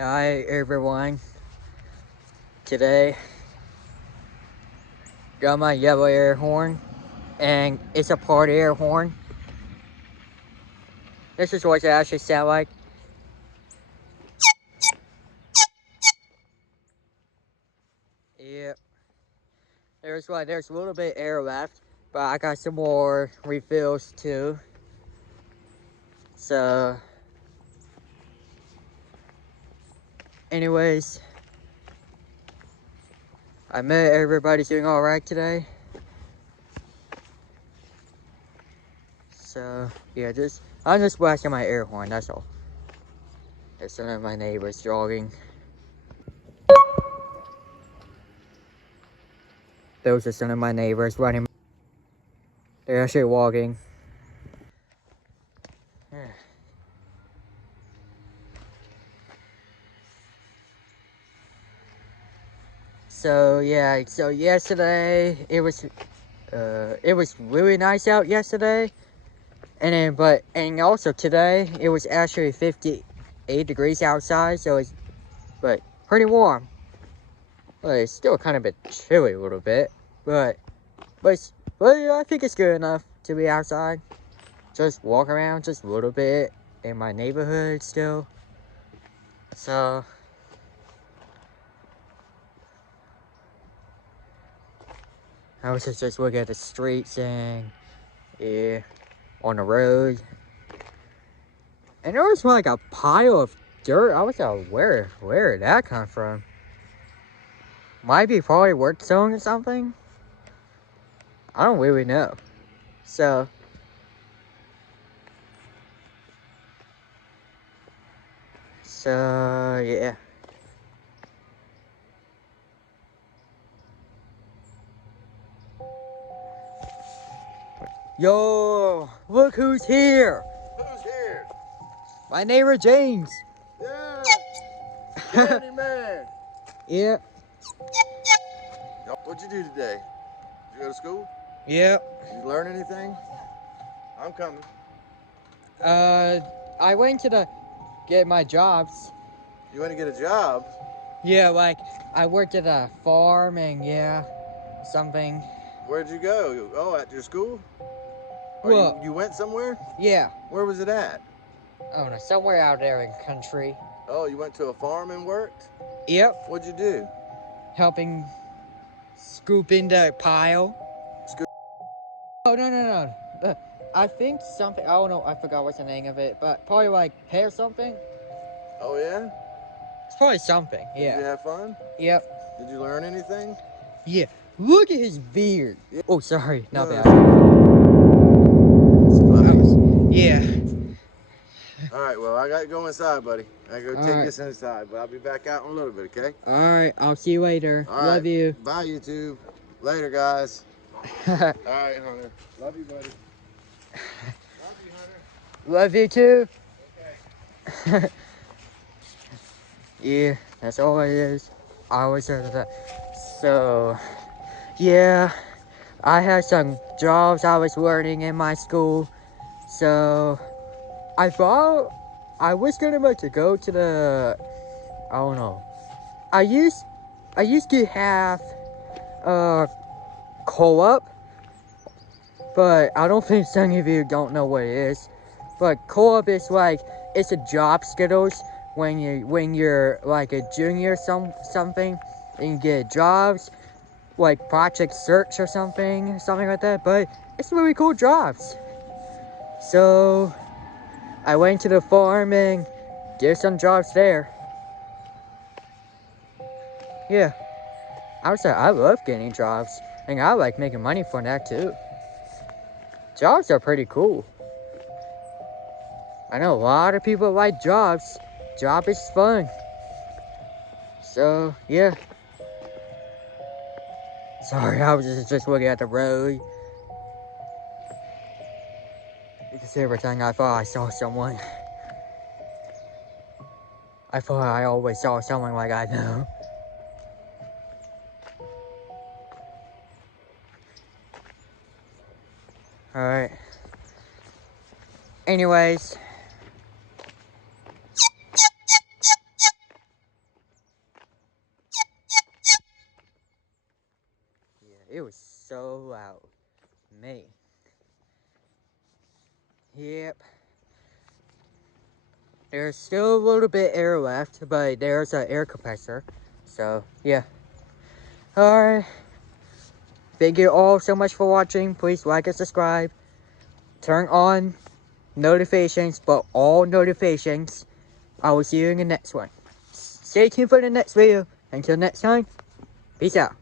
Hi everyone. Today got my yellow air horn and it's a party air horn. This is what it actually sounds like. Yep. There's a little bit air left, but I got some more refills too. So anyways, I met everybody's doing alright today. So yeah, I'm just blasting my air horn, that's all. There's some of my neighbors jogging. Those are some of my neighbors running. They're actually walking. So yeah, so yesterday it was really nice out yesterday, and also today it was actually 58 degrees outside, so it's but pretty warm. But it's still kind of a bit chilly a little bit, but I think it's good enough to be outside. Just walk around just a little bit in my neighborhood still. So I was just looking at the streets and yeah, on the road. And there was like a pile of dirt. I was like, where did that come from? Might be probably work zone or something. I don't really know. So yeah. Yo, look who's here. Who's here? My neighbor James. Yeah, Danny man. Yeah. What'd you do today? Did you go to school? Yeah. Did you learn anything? I'm coming. I went to get my jobs. You went to get a job? Yeah, like I worked at a farm and yeah, something. Where'd you go? Oh, at your school? Or Well, you went somewhere? yeah. Where was it at? I don't know, somewhere out there in country. Oh, you went to a farm and worked? Yep. What'd you do? Helping scoop in the pile. Scoop. Oh, no. I think something, I don't know, I forgot what's the name of it, but probably like hair something. Oh, yeah? It's probably something, Did yeah. you have fun? Yep. Did you learn anything? Yeah. Look at his beard. Yeah. Oh, sorry, not No. bad. Yeah. All right, well, I got to go inside, buddy. I got to take Alright. this inside, but I'll be back out in a little bit, okay? Alright, I'll see you later. All Love right. you. Bye, YouTube. Later, guys. All right, Hunter. Love you, buddy. Love you, Hunter. Love you too. Okay. Yeah, that's all it is. I always heard that. So, yeah, I had some jobs I was learning in my school. So, I thought I was gonna to go to I don't know. I used to have co-op, but I don't think some of you don't know what it is. But co-op is like it's a job schedules when you're like a junior something and you get jobs like project search or something like that. But it's really cool jobs. So I went to the farm and did some jobs there. Yeah, I love getting jobs and I like making money from that too. Jobs are pretty cool. I know a lot of people like jobs. Job is fun. So, yeah. Sorry, I was just looking at the road. Because every time I thought I saw someone. I thought I always saw someone like I know. Alright. Anyways. me. Yep. There's still a little bit air left, but there's an air compressor. So, yeah. Alright. Thank you all so much for watching. Please like and subscribe. Turn on notifications, but all notifications. I will see you in the next one. Stay tuned for the next video. Until next time, peace out.